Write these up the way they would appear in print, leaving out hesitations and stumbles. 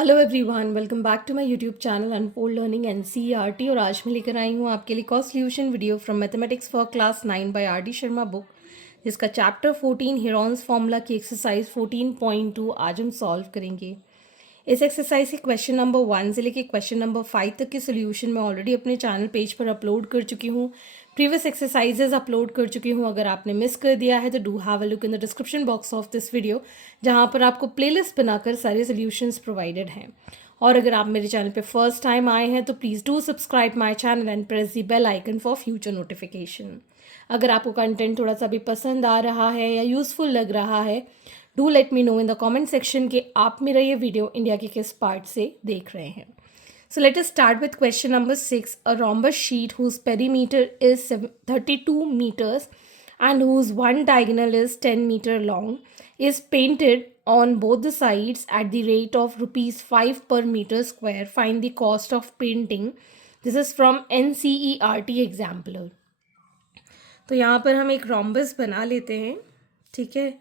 Hello everyone, welcome back to my YouTube channel unfold learning NCERT. और आज मैं लेकर आई हूँ आपके लिए cost solution video from mathematics for class 9 by R D Sharma book, जिसका चैप्टर 14 हेरॉन्स फार्मूला की एक्सरसाइज 14.2 आज हम सॉल्व करेंगे। इस एक्सरसाइज के क्वेश्चन नंबर 1 से लेकर क्वेश्चन नंबर 5 तक के सोल्यूशन मैं ऑलरेडी अपने चैनल पेज पर अपलोड कर चुकी हूँ। प्रीवियस एक्सरसाइजेज अपलोड कर चुकी हूँ। अगर आपने मिस कर दिया है तो do have a look in the description box of this video, जहाँ पर आपको प्लेलिस्ट बनाकर सारे सोल्यूशंस प्रोवाइडेड हैं। और अगर आप मेरे चैनल पे फर्स्ट टाइम आए हैं तो please do subscribe my channel and press the bell icon for future notification. अगर आपको कंटेंट थोड़ा सा भी पसंद आ रहा है या यूज़फुल लग रहा है, do let me know in the comment section कि आप मेरा ये वीडियो इंडिया के किस पार्ट से देख रहे हैं। So let us start with question number 6. A rhombus sheet whose perimeter is 32 meters and whose one diagonal is 10 meter long is painted on both the sides at the rate of rupees 5 per meter square. Find the cost of painting. This is from NCERT example. तो यहाँ पर हम एक rhombus बना लेते हैं, ठीक है।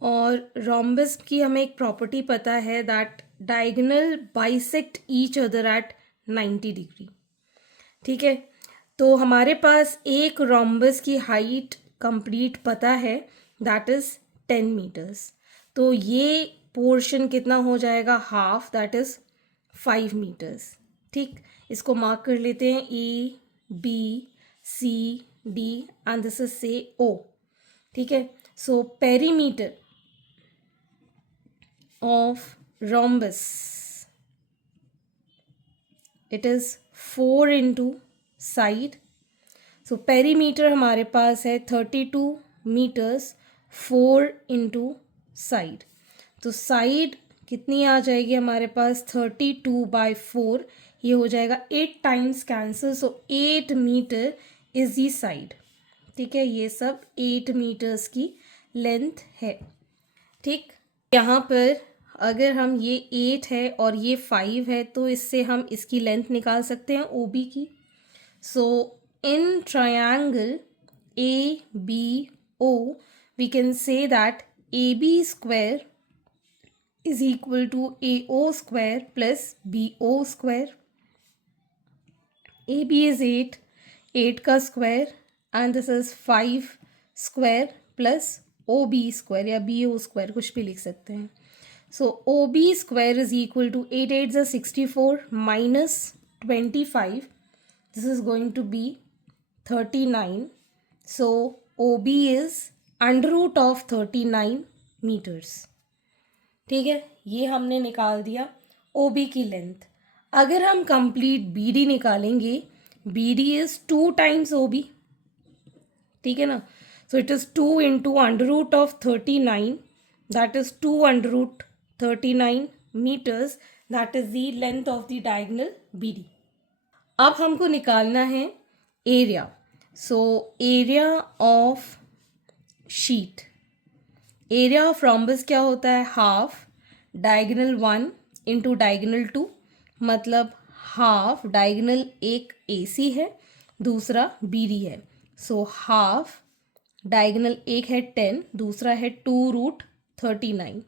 और रोम्बस की हमें एक प्रॉपर्टी पता है that diagonal bisect each other at 90 degree, ठीक है। तो हमारे पास एक रोम्बस की हाइट कंप्लीट पता है दैट इज़ 10 मीटर्स। तो ये पोर्शन कितना हो जाएगा, हाफ, दैट इज़ 5 मीटर्स, ठीक। इसको मार्क कर लेते हैं A B C D and this is से ओ, ठीक है। So perimeter of rhombus, it is 4 into side. So perimeter हमारे पास है 32 meters, 4 into side. तो side कितनी आ जाएगी हमारे पास, 32/4, ये हो जाएगा 8 times cancel, so 8 metre is the side, ठीक है। ये सब 8 मीटर्स की लेंथ है, ठीक। यहाँ पर अगर हम ये 8 है और ये 5 है तो इससे हम इसकी लेंथ निकाल सकते हैं ओ बी की। So in triangle A B O we can say that A B square is equal to A O square plus B O square. A B is 8 का square and this is 5 square plus O B square या B O square, कुछ भी लिख सकते हैं। So OB square is equal to 8 8 is 64 minus 25. This is going to be 39. So OB is under root of 39 meters. ठीक है, ये हमने निकाल दिया OB की लेंथ। अगर हम कंप्लीट BD निकालेंगे, BD is 2 times OB, ठीक है ना। So it is 2 into under root of 39, that is 2 under root 39 meters, that is the length of the diagonal BD. अब हमको निकालना है area. So area of sheet, area of rhombus क्या होता है, हाफ डायगोनल 1 इंटू डायगोनल 2, मतलब half diagonal एक AC है, दूसरा BD है। सो हाफ डायगोनल एक है 10, दूसरा है 2√39।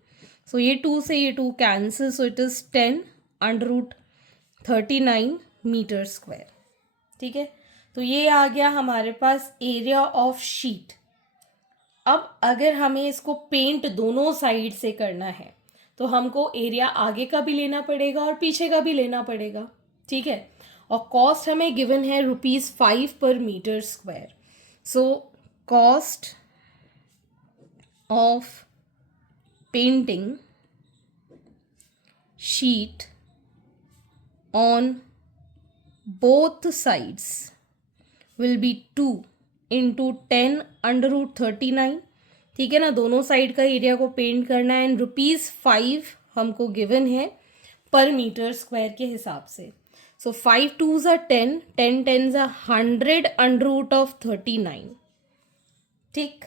सो ये 2 से ये 2 cancel, so it is 10 under root 39 metre square, ठीक है। तो ये आ गया हमारे पास एरिया ऑफ शीट। अब अगर हमें इसको पेंट दोनों साइड से करना है तो हमको एरिया आगे का भी लेना पड़ेगा और पीछे का भी लेना पड़ेगा, ठीक है। और कॉस्ट हमें गिवन है ₹5 पर metre square. So cost of painting sheet on both sides will be 2 into 10 under root 39, ठीक है ना। दोनों साइड का एरिया को पेंट करना है एंड ₹5 हमको गिवन है पर मीटर स्क्वायर के हिसाब से। सो 5 2s are 10, 10 10s are 100 under root of 39, ठीक।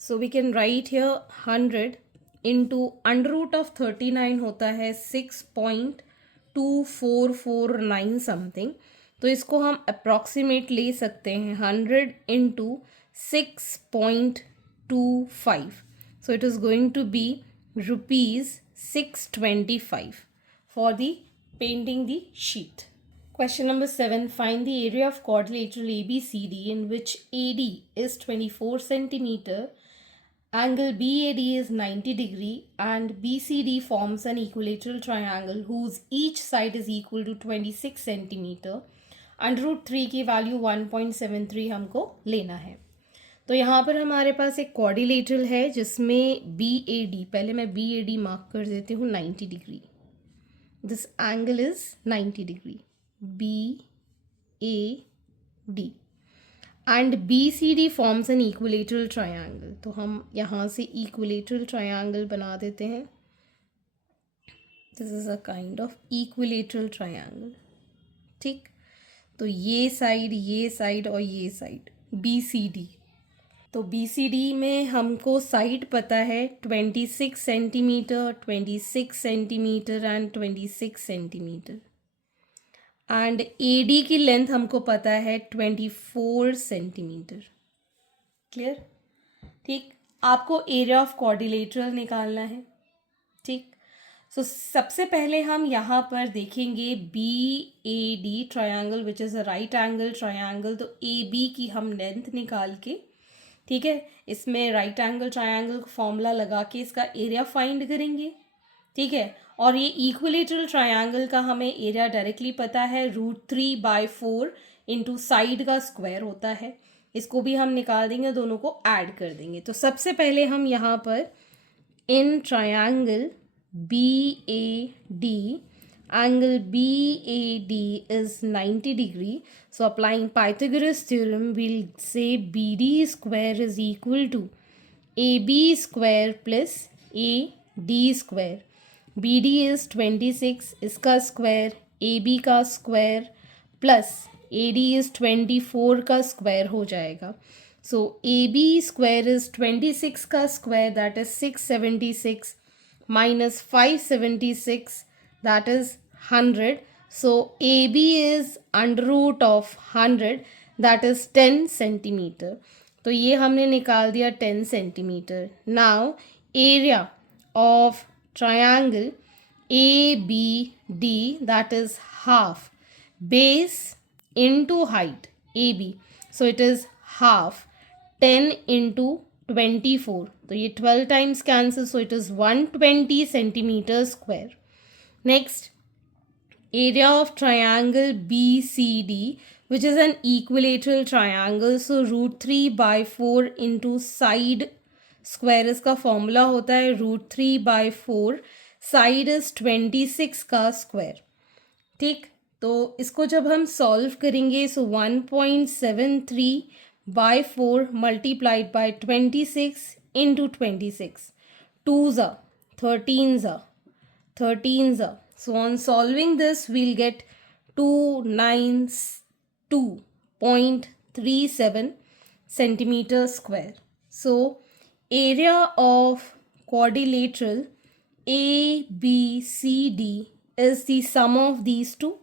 So we can write here 100 into under root of 39 होता है 6.2449 समथिंग। तो इसको हम अप्रॉक्सीमेट ले सकते हैं 100 into 6.25. So it is going to be ₹625 for the painting the sheet. Question number 7. Find the area of quadrilateral ABCD in which AD is 24 centimeter, angle BAD is 90 degree, and BCD forms an equilateral triangle whose each side is equal to 26 centimeter. √3 की value 1.73 हमको लेना है. तो यहाँ पर हमारे पास एक quadrilateral है जिसमें BAD, पहले मैं BAD मार्क कर देती हूँ 90 degree. This angle is 90 degree. BAD and BCD forms an equilateral triangle. तो हम यहाँ से इक्विलेटरल ट्रायंगल बना देते हैं. This is a kind of equilateral triangle. ठीक, तो ये साइड और ये साइड BCD. तो BCD में हमको साइड पता है 26 centimetre, 26 centimetre and 26 centimetre. And AD की लेंथ हमको पता है 24 सेंटीमीटर. क्लियर? ठीक, आपको एरिया ऑफ क्वाड्रिलेटरल निकालना है. ठीक, सो सबसे पहले हम यहाँ पर देखेंगे BAD triangle which is a right angle triangle. तो AB की हम लेंथ निकाल के, ठीक है, इसमें राइट एंगल ट्रायंगल फॉर्मूला लगा के इसका एरिया फाइंड करेंगे. ठीक है, और ये इक्विलेटरल ट्रायंगल का हमें एरिया डायरेक्टली पता है, √3/4 इंटू साइड का स्क्वायर होता है. इसको भी हम निकाल देंगे, दोनों को ऐड कर देंगे. तो सबसे पहले हम यहाँ पर in triangle BAD, angle BAD is 90 degree. So applying Pythagoras theorem, we'll say BD square is equal to AB square plus AD square. BD is 26, इसका स्क्वायर, AB का स्क्वायर प्लस AD is 24 का square हो जाएगा. So AB square is 26 का square, that is 676, minus 576, that is 100. So AB is under root of 100, that is 10 centimeter. तो ये हमने निकाल दिया 10 centimeter. Now area of triangle ABD, that is half base into height AB. So it is half 10 into 24. तो ये 12 times cancel, so it is 120 centimeter square. Next, area of triangle BCD, which is an equilateral triangle. So √3/4 into side square इसका formula होता है √3/4. Side is 26 का square. ठीक, तो इसको जब हम सॉल्व करेंगे, सो 1.73/4 multiplied by 26 into 26. 2s are 13s are 13s are. So on solving this, we'll get 292.37 centimeter square. So area of quadrilateral ABCD is the sum of these two,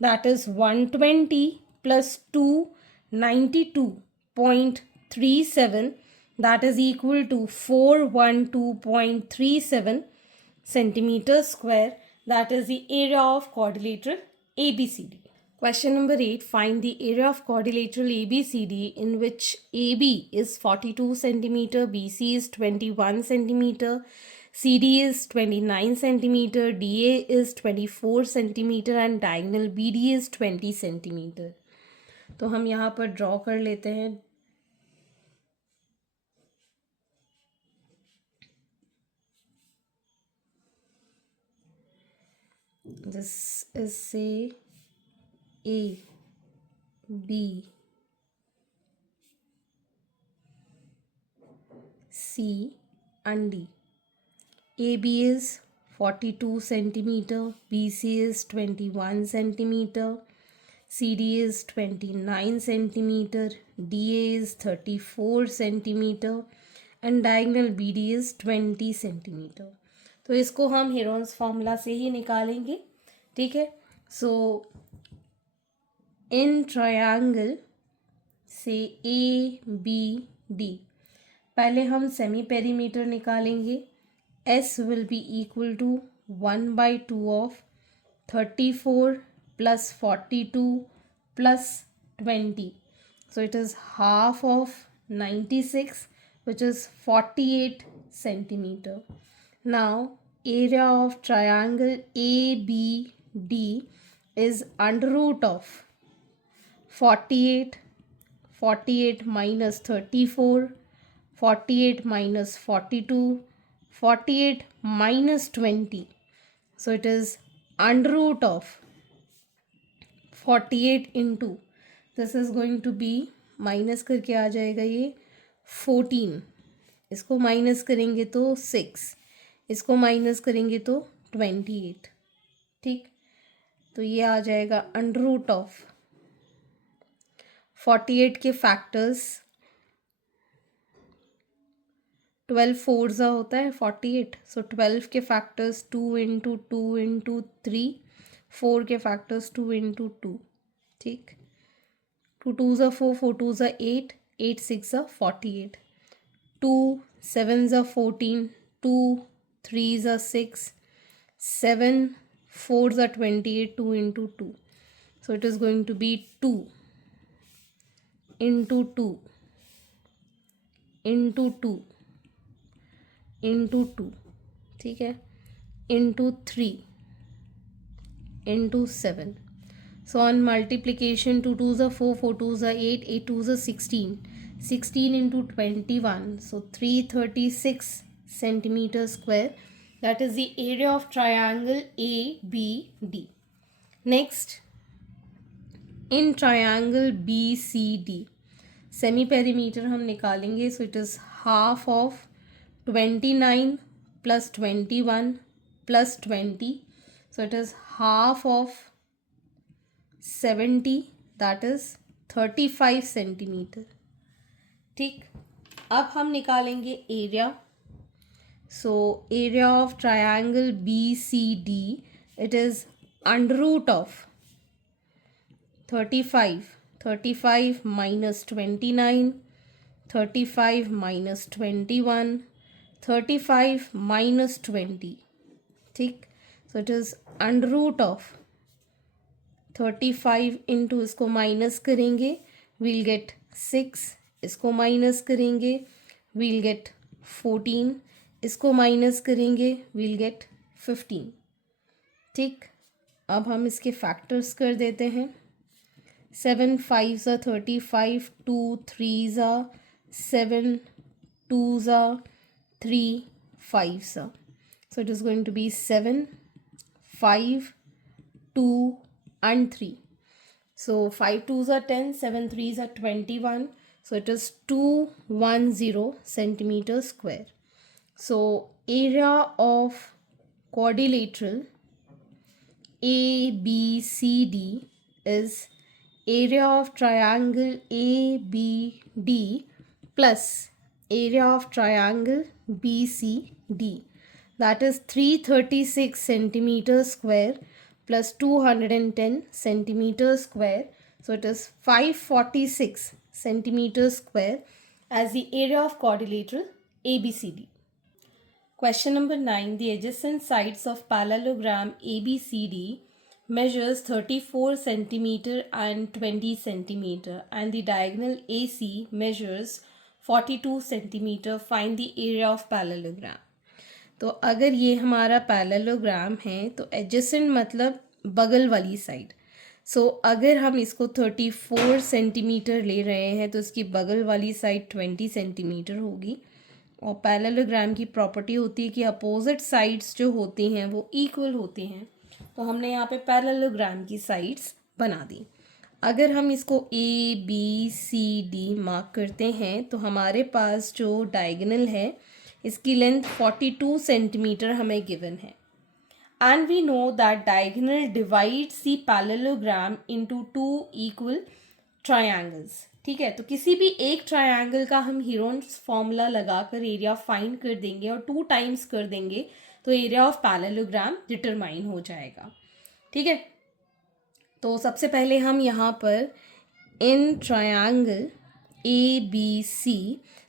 that is 120 plus 292.37, that is equal to 412.37 centimeter square. That is the area of quadrilateral ABCD. Question number 8. Find the area of quadrilateral ABCD in which AB is 42 centimeter, BC is 21 centimeter, CD is 29 centimeter, DA is 24 centimeter and diagonal BD is 20 centimeter. तो हम यहाँ पर draw कर लेते हैं. This is say A, B, C and D. AB is 42 centimeter, BC is 21 centimeter, CD is 29 centimeter, DA is 34 centimeter and diagonal BD is 20 centimeter. तो इसको हम हेरोन्स फॉर्मूला से ही निकालेंगे. ठीक है, सो इन ट्रायंगल से ABD, पहले हम सेमी पेरीमीटर निकालेंगे. S will be equal to 1/2 of 34 plus 42 plus 20. So it is half of 96, which is 48 centimeter. Now area of triangle ABD is under root of 48, 48 minus 34, 48 minus 42, 48 minus 20. So it is under root of 48 into, this is going to be minus करके आ जाएगा ये 14, इसको minus करेंगे तो 6, इसको minus करेंगे तो 28. ठीक, तो ये आ जाएगा अंडर रूट ऑफ 48 के फैक्टर्स 12 फोर्स होता है 48. सो 12 के फैक्टर्स 2 इंटू 2 इंटू 3, 4 के फैक्टर्स 2 इंटू 2. ठीक, 2 2 ज़ा 4, 4 2 ज़ा 8, 8 6 ज़ा 48, 2 7 ज़ा 14, 2 3 ज़ा 6, 7 4 ज़ा 28, 2 into 2. So it is going to be 2 into 2 into 2 into 2. ठीक है, into 3 into 7. So on multiplication 2 2s are 4, 4 2s are 8, 8 2s are 16, 16 into 21, so 336 centimeter square. That is the area of triangle ABD. Next, in triangle BCD, semi perimeter हम निकालेंगे. So it is half of 29 plus 21 plus 20. So it is half of 70, that is 35 centimetre. ठीक, अब हम निकालेंगे area. So area of triangle BCD, it is under root of 35, 35 minus 29, 35 minus 21, 35 minus 20. ठीक, so it is under root of 35 into, इसको minus करेंगे we'll get 6, इसको minus करेंगे we'll gate 14, इसको माइनस करेंगे वील गेट 15. ठीक, अब हम इसके फैक्टर्स कर देते हैं. 7 5 ज़ा 35, 2 3 ज़ा 7, 2 ज़ा 3, 5 ज़ा. So it is going to be 7, 5, 2 and 3. So 5 2s are 10, 7 3s are 21. So it is 210 centimeter square. So area of quadrilateral ABCD is area of triangle ABD plus area of triangle BCD. That is 336 centimeter square plus 210 centimeter square. So it is 546 centimeter square as the area of quadrilateral ABCD. Question number 9. The adjacent sides of parallelogram ABCD measures 34 centimeter and 20 centimeter and the diagonal AC measures 42 centimeter. Find the area of parallelogram. तो अगर ये हमारा parallelogram है तो adjacent मतलब बगल वाली side. सो अगर हम इसको 34 सेंटीमीटर ले रहे हैं तो इसकी बगल वाली साइड 20 सेंटीमीटर होगी. और पैरेललोग्राम की प्रॉपर्टी होती है कि अपोजिट साइड्स जो होती हैं वो इक्वल होती हैं. तो हमने यहाँ पे पैरेललोग्राम की साइड्स बना दी. अगर हम इसको ABCD मार्क करते हैं तो हमारे पास जो डायगोनल है इसकी लेंथ 42 सेंटीमीटर हमें गिवन है. And we know that diagonal divides the parallelogram into 2 equal triangles. ठीक है, तो किसी भी एक ट्रायंगल का हम हीरोन्स फॉर्मूला लगाकर एरिया फाइंड कर देंगे और 2 टाइम्स कर देंगे तो एरिया ऑफ पैरेललोग्राम डिटरमाइन हो जाएगा. ठीक है, तो सबसे पहले हम यहाँ पर इन ट्रायंगल ABC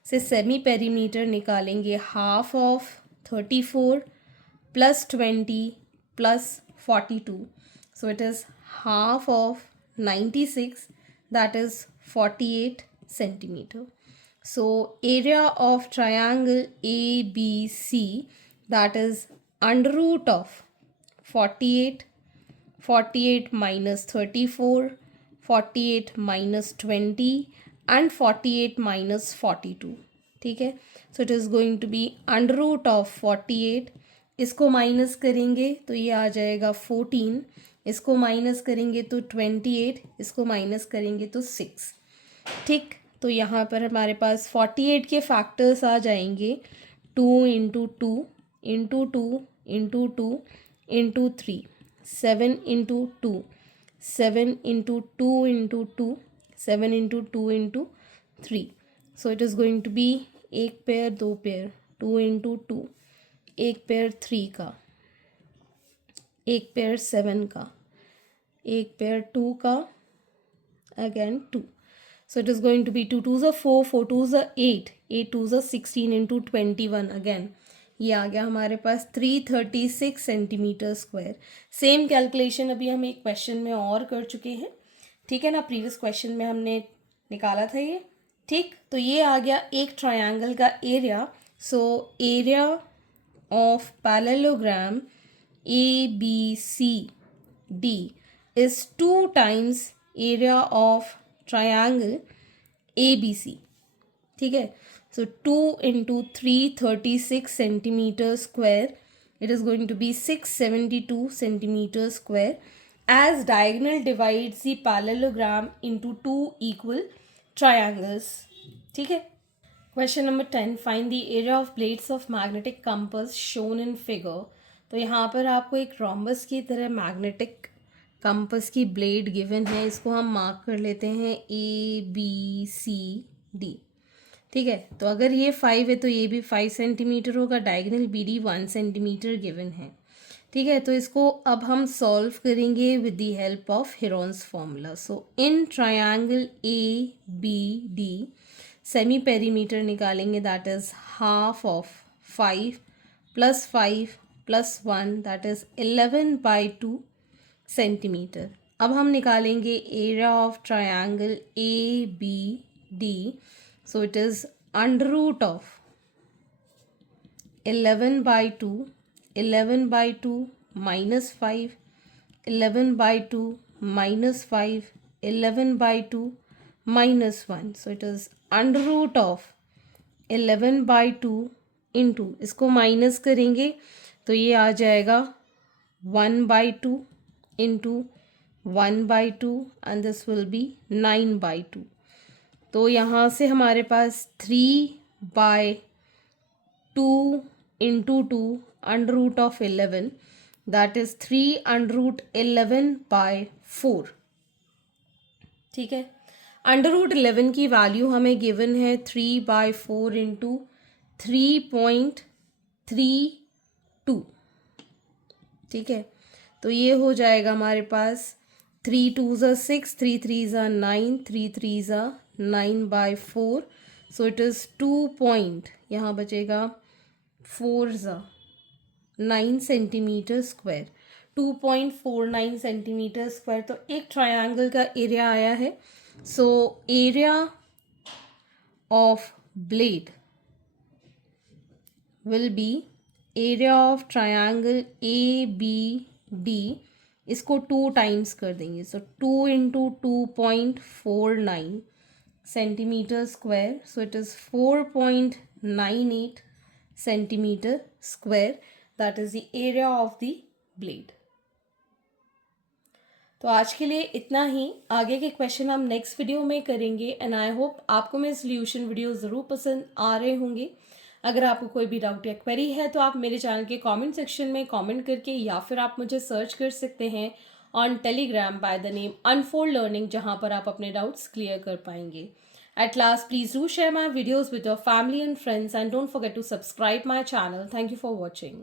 से सेमी पेरीमीटर निकालेंगे. Half of 34 plus 20 plus 42. So it is half of 96, that is 48 centimeter. So area of triangle ABC, that is under root of 48, 48 minus 34, 48 minus 20 and 48 minus 42. ठीक है, so it is going to be under root of 48. इसको minus करेंगे तो ये आ जाएगा 14, इसको minus करेंगे तो 28, इसको माइनस करेंगे तो 6. ठीक, तो यहाँ पर हमारे पास 48 के फैक्टर्स आ जाएंगे 2 into 2 into 2 into 2 into 3, 7 into 2, 7 into 2 into 2, 7 into 2 into 3. So it is going to be एक पेयर, दो पेयर, 2 इंटू 2, एक पेयर 3 का, एक पेयर 7 का, एक पेयर 2 का, again 2. So it is going to be 2 2s are 4, 4 2s are 8, 8 2s are 16 into 21 again. ये आ गया हमारे पास 336 सेंटीमीटर स्क्वायर. सेम कैलकुलेशन अभी हम एक क्वेश्चन में और कर चुके हैं, ठीक है ना. प्रीवियस क्वेश्चन में हमने निकाला था ये. ठीक, तो ये आ गया एक ट्रायंगल का area. So area of parallelogram ABCD is 2 times area of triangle ABC. ठीक है, so 2 into 336 centimeter square, it is going to be 672 centimeter square, as diagonal divides the parallelogram into 2 equal triangles. ठीक है. Question number 10, find the area of blades of magnetic compass shown in figure. तो यहाँ पर आपको एक rhombus की तरह magnetic compass की ब्लेड गिवन है. इसको हम मार्क कर लेते हैं ABCD. ठीक है, तो अगर ये 5 है तो ये भी 5 सेंटीमीटर होगा. डायगोनल BD 1 सेंटीमीटर गिवन है. ठीक है, तो इसको अब हम सॉल्व करेंगे with the help of Heron's formula. So in triangle ABD semi perimeter निकालेंगे, that is half of 5 plus 5 plus 1, that is 11/2 centimetre. अब हम निकालेंगे area of triangle ABD. So it is under root of 11/2, 11/2 minus 5, 11/2 minus 5, 11/2 minus 1. So it is under root of 11/2 into, इसको minus करेंगे तो ये आ जाएगा 1/2 into 1/2 and this will be 9/2. तो यहाँ से हमारे पास 3/2 into 2 under root of 11, that is 3 under root 11/4. ठीक है, अंडर रूट 11 की वैल्यू हमें गिवन है 3/4 इंटू 3.32. ठीक है, तो ये हो जाएगा हमारे पास 3 2s are 6, 3 3s are 9, 3 3s are 9/4. So it is 2 यहाँ बचेगा 4s are 9 centimetre square, 2.49 centimetre square. तो एक ट्रायंगल का एरिया आया है. सो area of blade will be area of triangle ABD. इसको 2 टाइम्स कर देंगे. सो 2 into 2.49 centimetre square. So it is 4.98 centimetre square. That is the area of the blade. तो आज के लिए इतना ही. आगे के क्वेश्चन हम नेक्स्ट वीडियो में करेंगे. एंड आई होप आपको मेरे सोल्यूशन वीडियो ज़रूर पसंद आ रहे होंगे. अगर आपको कोई भी डाउट या क्वेरी है तो आप मेरे चैनल के कमेंट सेक्शन में कमेंट करके, या फिर आप मुझे सर्च कर सकते हैं on Telegram by the name unfold learning, जहां पर आप अपने डाउट्स क्लियर कर पाएंगे. At last, please do share my videos with your family and friends and don't forget to subscribe my channel. Thank you for watching.